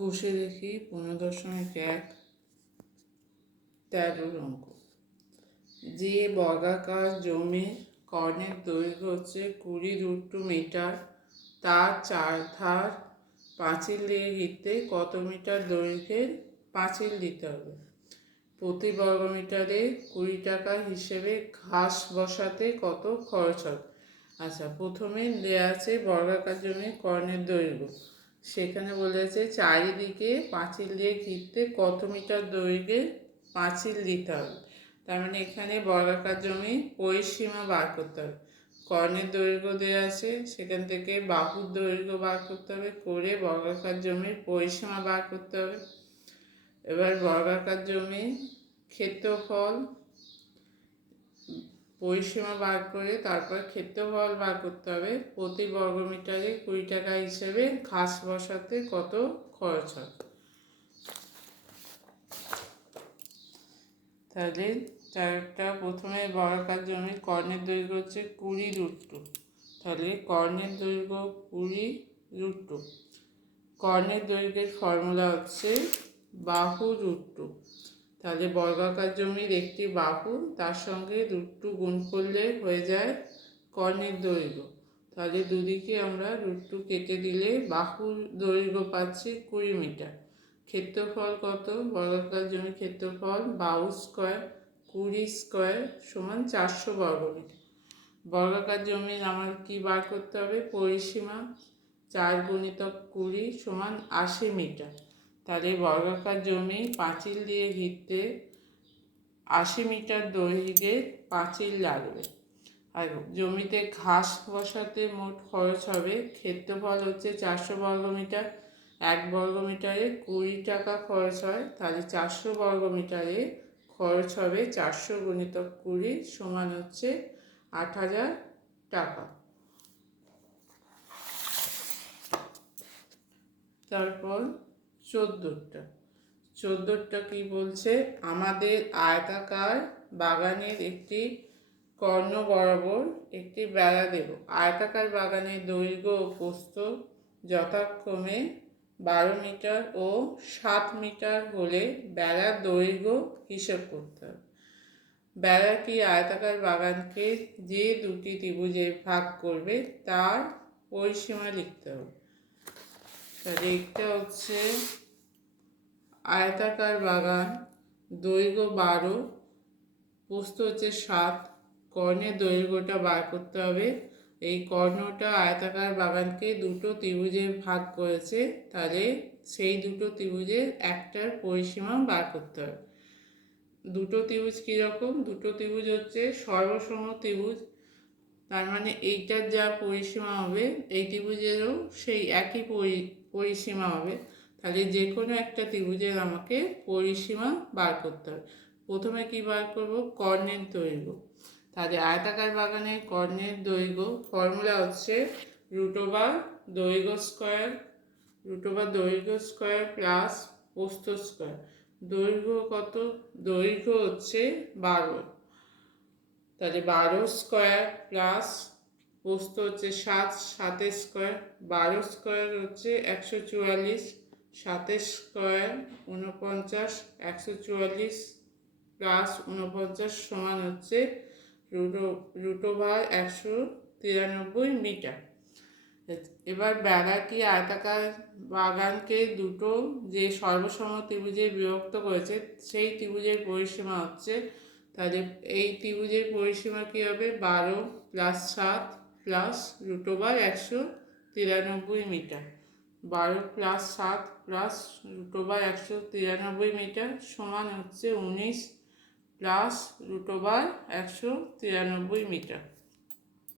কষে দেখি 15.1 13 অঙ্ক। যে বর্গাকার জমির কর্ণের দৈর্ঘ্য হচ্ছে 20√2 মিটার, তার চারধার পাঁচিল দিয়ে ঘিরতে কত মিটার দৈর্ঘ্যের পাঁচিল দিতে হবে? প্রতি বর্গমিটারে 20 টাকা হিসেবে ঘাস বসাতে কত খরচ হবে? আচ্ছা, প্রথমে দেওয়া আছে বর্গাকার জমির কর্ণের দৈর্ঘ্য। সেখানে বলেছে চারিদিকে পাঁচিল দিয়ে ঘিরতে কত মিটার দৈর্ঘ্যের পাঁচিল দিতে হবে। তার মানে এখানে বর্গাকার জমি পরিসীমা বার করতে হবে। কর্ণের দৈর্ঘ্য দেওয়া আছে, সেখান থেকে বাহুর দৈর্ঘ্য বার করতে হবে, করে বর্গাকার জমির পরিসীমা বার করতে হবে। এবার বর্গাকার জমি ক্ষেত্রফল পরিসীমা বার করে তারপর ক্ষেত্রফল বার করতে হবে। প্রতি বর্গমিটারে 20 টাকা হিসেবে ঘাস বসাতে কত খরচ হবে? তাহলে চারটা প্রথমে বর্গাকার জমির কর্ণের দৈর্ঘ্য হচ্ছে 20√2। তাহলে কর্ণের দৈর্ঘ্য 20√2। কর্ণের দৈর্ঘ্যের ফর্মুলা হচ্ছে বাহু √2। তাহলে বর্গাকার জমির একটি বাহু, তার সঙ্গে √2 গুণ করলে হয়ে যায় কর্ণের দৈর্ঘ্য। তাহলে দুদিকে আমরা √2 কেটে দিলে বাহুর দৈর্ঘ্য পাচ্ছি 20 মিটার। ক্ষেত্রফল কত? বর্গাকার জমির ক্ষেত্রফল 22 স্কোয়ার 20 স্কোয়ার সমান 400 বর্গমিটার। বর্গাকার জমির আমার কি বার করতে হবে? পরিসীমা 4 × 20 সমান 80 মিটার। তাহলে বর্গাকার জমি পাঁচিল দিয়ে ঘিরতে 80 মিটার দৈর্ঘ্যের পাঁচিল লাগবে। আর জমিতে ঘাস বসাতে মোট খরচ হবে, ক্ষেত্রফল হচ্ছে 400 বর্গমিটার, 1 বর্গমিটারে 20 টাকা খরচ হয়। তাহলে 400 বর্গমিটারে খরচ হবে 400 × 20 সমান হচ্ছে 8000 টাকা। তারপর 14টা কি বলছে? আমাদের আয়তাকার বাগানের একটি কর্ণ বরাবর একটি বেড়া দেব। আয়তাকার বাগানের দৈর্ঘ্য ও প্রস্থ যথাক্রমে 12 মিটার ও 7 মিটার হলে বেড়ার দৈর্ঘ্য হিসেব করতে হবে। বেড়াটি আয়তাকার বাগানকে যে দুটি ত্রিভুজে ভাগ করবে তার পরিসীমা লিখতে হবে। তাহলে এটা হচ্ছে আয়তাকার বাগান, দৈর্ঘ্য 12, প্রস্থ হচ্ছে 7, কর্ণের দৈর্ঘ্যটা বার করতে হবে। এই কর্ণটা আয়তাকার বাগানকে দুটো ত্রিভুজে ভাগ করেছে, তাহলে সেই দুটো ত্রিভুজের একটার পরিসীমা বার করতে হবে। দুটো ত্রিভুজ কীরকম? দুটো ত্রিভুজ হচ্ছে সর্বসম ত্রিভুজ। তার মানে এইটার যা পরিসীমা হবে এই ত্রিভুজেরও সেই একই পরিসীমা হবে। তাহলে যে কোনো একটা ত্রিভুজের আমাকে পরিসীমা বার করতে হবে। প্রথমে কি বার করব? কর্ণের দৈর্ঘ্য। তাহলে আয়তাকার বাগানের কর্ণের দৈর্ঘ্য ফর্মুলা হচ্ছে দৈর্ঘ্য স্কোয়ার প্লাস প্রস্থ স্কোয়ার। দৈর্ঘ্য কত? দৈর্ঘ্য হচ্ছে 12। তাহলে 12 স্কোয়ার প্লাস প্রস্থ হচ্ছে 7, 7 স্কোয়ার, 12 স্কোয়ার হচ্ছে 144, 7 স্কোয়ার 49, 144 প্লাস 49 সমান হচ্ছে √193 মিটার। এবার বেড়াটি আয়তাকার বাগানকে দুটো যে সর্বসম ত্রিভুজে বিভক্ত করেছে সেই ত্রিভুজের পরিসীমা হচ্ছে, তাহলে এই ত্রিভুজের পরিসীমা কী হবে? 12 + 7 প্লাস √193 মিটার। 12 + 7 প্লাস √193 মিটার সমান হচ্ছে 19 প্লাস √193 মিটার।